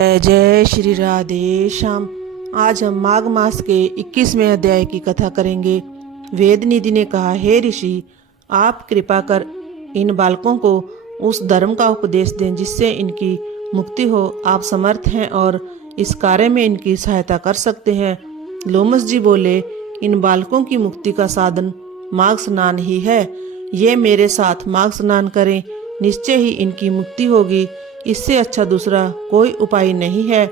जय जय श्री राधे श्याम। आज हम माघ मास के 21वें अध्याय की कथा करेंगे। वेद निधि ने कहा, हे ऋषि, आप कृपा कर इन बालकों को उस धर्म का उपदेश दें जिससे इनकी मुक्ति हो। आप समर्थ हैं और इस कार्य में इनकी सहायता कर सकते हैं। लोमस जी बोले, इन बालकों की मुक्ति का साधन माघ स्नान ही है। ये मेरे साथ माघ स्नान करें, निश्चय ही इनकी मुक्ति होगी। इससे अच्छा दूसरा कोई उपाय नहीं है।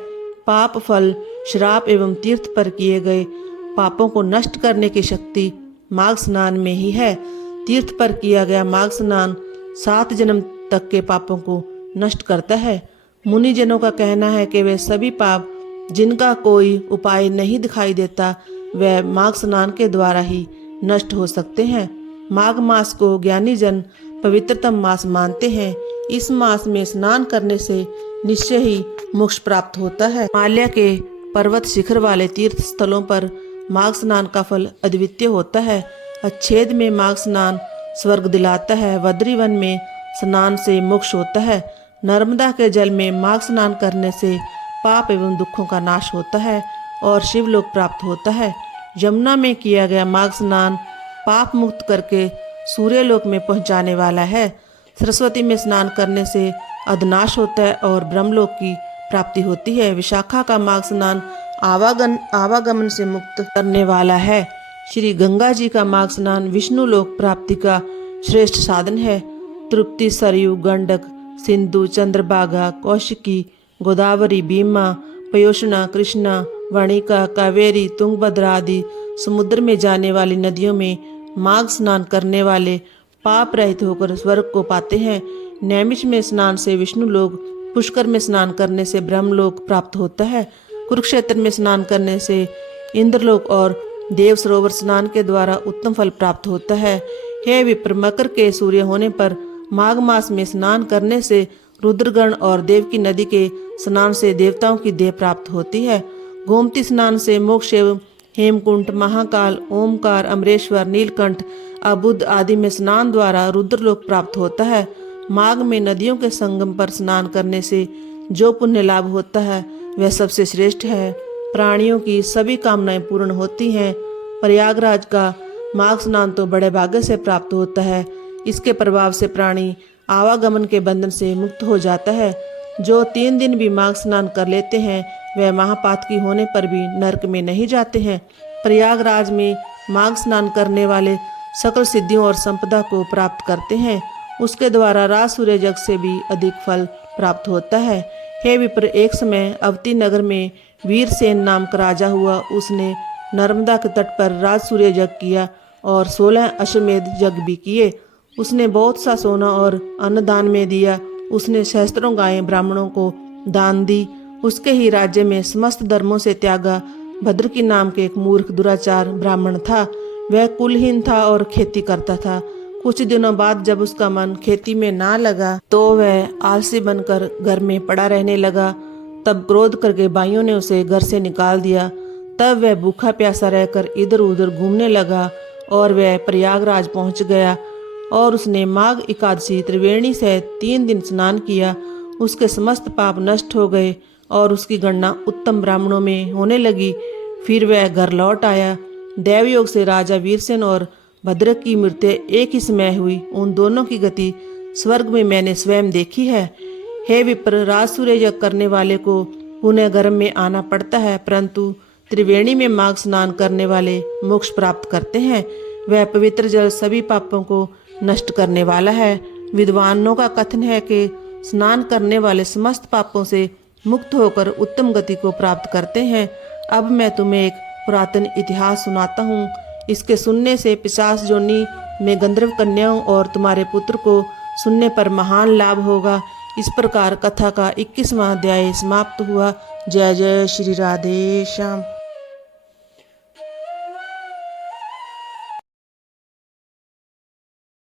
पाप फल, श्राप एवं तीर्थ पर किए गए पापों को नष्ट करने की शक्ति माघ स्नान में ही है। तीर्थ पर किया गया माघ स्नान 7 जन्म तक के पापों को नष्ट करता है। मुनि जनों का कहना है कि वे सभी पाप जिनका कोई उपाय नहीं दिखाई देता, वह माघ स्नान के द्वारा ही नष्ट हो सकते हैं। माघ मास को ज्ञानी जन पवित्रतम मास मानते हैं। इस मास में स्नान करने से निश्चय ही मोक्ष प्राप्त होता है। हिमालय के पर्वत शिखर वाले तीर्थ स्थलों पर माघ स्नान का फल अद्वितीय होता है। अच्छेद में माघ स्नान स्वर्ग दिलाता है। बद्रीवन में स्नान से मोक्ष होता है। नर्मदा के जल में माघ स्नान करने से पाप एवं दुखों का नाश होता है और शिवलोक प्राप्त होता है। यमुना में किया गया माघ स्नान पाप मुक्त करके सूर्यलोक में पहुंचाने वाला है। सरस्वती में स्नान करने से अधनाश होता है और ब्रह्मलोक की प्राप्ति होती है। विशाखा का माघ स्नान आवागमन से मुक्त करने वाला है। श्री गंगा जी का माघ स्नान विष्णु लोक प्राप्ति का श्रेष्ठ साधन है। तृप्ति, सरयू, गंडक, सिंधु, चंद्रभागा, कौशिकी, गोदावरी, भीमा, पयोष्णा, कृष्णा, वणिका, कावेरी, तुंगभद्रा आदि समुद्र में जाने वाली नदियों में माघ स्नान करने वाले पाप रहित होकर स्वर्ग को पाते हैं। नैमिष में स्नान से विष्णु लोक, पुष्कर में स्नान करने से ब्रह्मलोक प्राप्त होता है। कुरुक्षेत्र में स्नान करने से इंद्रलोक और देव सरोवर स्नान के द्वारा उत्तम फल प्राप्त होता है। हे विप्र, मकर के सूर्य होने पर माघ मास में स्नान करने से रुद्रगण और देव की नदी के स्नान से देवताओं की देह प्राप्त होती है। गोमती स्नान से मोक्ष एवं हेमकुंट, महाकाल, ओमकार, अमरेश्वर, नीलकंठ, अबुध आदि में स्नान द्वारा रुद्रलोक प्राप्त होता है। माघ में नदियों के संगम पर स्नान करने से जो पुण्य लाभ होता है वह सबसे श्रेष्ठ है। प्राणियों की सभी कामनाएं पूर्ण होती हैं। प्रयागराज का माघ स्नान तो बड़े भाग्य से प्राप्त होता है। इसके प्रभाव से प्राणी आवागमन के बंधन से मुक्त हो जाता है। जो 3 दिन भी माघ स्नान कर लेते हैं वह महापातकी होने पर भी नरक में नहीं जाते हैं। प्रयागराज में माघ स्नान करने वाले सकल सिद्धियों और संपदा को प्राप्त करते हैं। उसके द्वारा राज सूर्य जग से भी अधिक फल प्राप्त होता है। हे विप्र, एक समय अवती नगर में वीरसेन नाम का राजा हुआ। उसने नर्मदा के तट पर राज सूर्य जग किया और 16 अश्वमेध यज्ञ भी किए। उसने बहुत सा सोना और अन्न दान में दिया। उसने सहस्त्रों गायें ब्राह्मणों को दान दी। उसके ही राज्य में समस्त धर्मों से त्यागा भद्रकी नाम के एक मूर्ख दुराचार ब्राह्मण था। वह कुलहीन था और खेती करता था। कुछ दिनों बाद जब उसका मन खेती में ना लगा तो वह आलसी बनकर घर में पड़ा रहने लगा। तब क्रोध करके भाइयों ने उसे घर से निकाल दिया। तब वह भूखा प्यासा रहकर इधर उधर घूमने लगा और वह प्रयागराज पहुंच गया और उसने माघ एकादशी त्रिवेणी से 3 दिन स्नान किया। उसके समस्त पाप नष्ट हो गए और उसकी गणना उत्तम ब्राह्मणों में होने लगी। फिर वह घर लौट आया। देवयोग से राजा वीरसेन और भद्रक की मृत्यु एक ही समय हुई। उन दोनों की गति स्वर्ग में मैंने स्वयं देखी है। हे विप्र, राज सूर्य यज्ञ करने वाले को पुनः गर्भ में आना पड़ता है, परंतु त्रिवेणी में माघ स्नान करने वाले मोक्ष प्राप्त करते हैं। वह पवित्र जल सभी पापों को नष्ट करने वाला है। विद्वानों का कथन है कि स्नान करने वाले समस्त पापों से मुक्त होकर उत्तम गति को प्राप्त करते हैं। अब मैं तुम्हें एक पुरातन इतिहास सुनाता हूँ। इसके सुनने से पिशाच योनि में गंधर्व कन्याओं और तुम्हारे पुत्र को सुनने पर महान लाभ होगा। इस प्रकार कथा का 21वां अध्याय समाप्त हुआ। जय जय श्री राधे श्याम।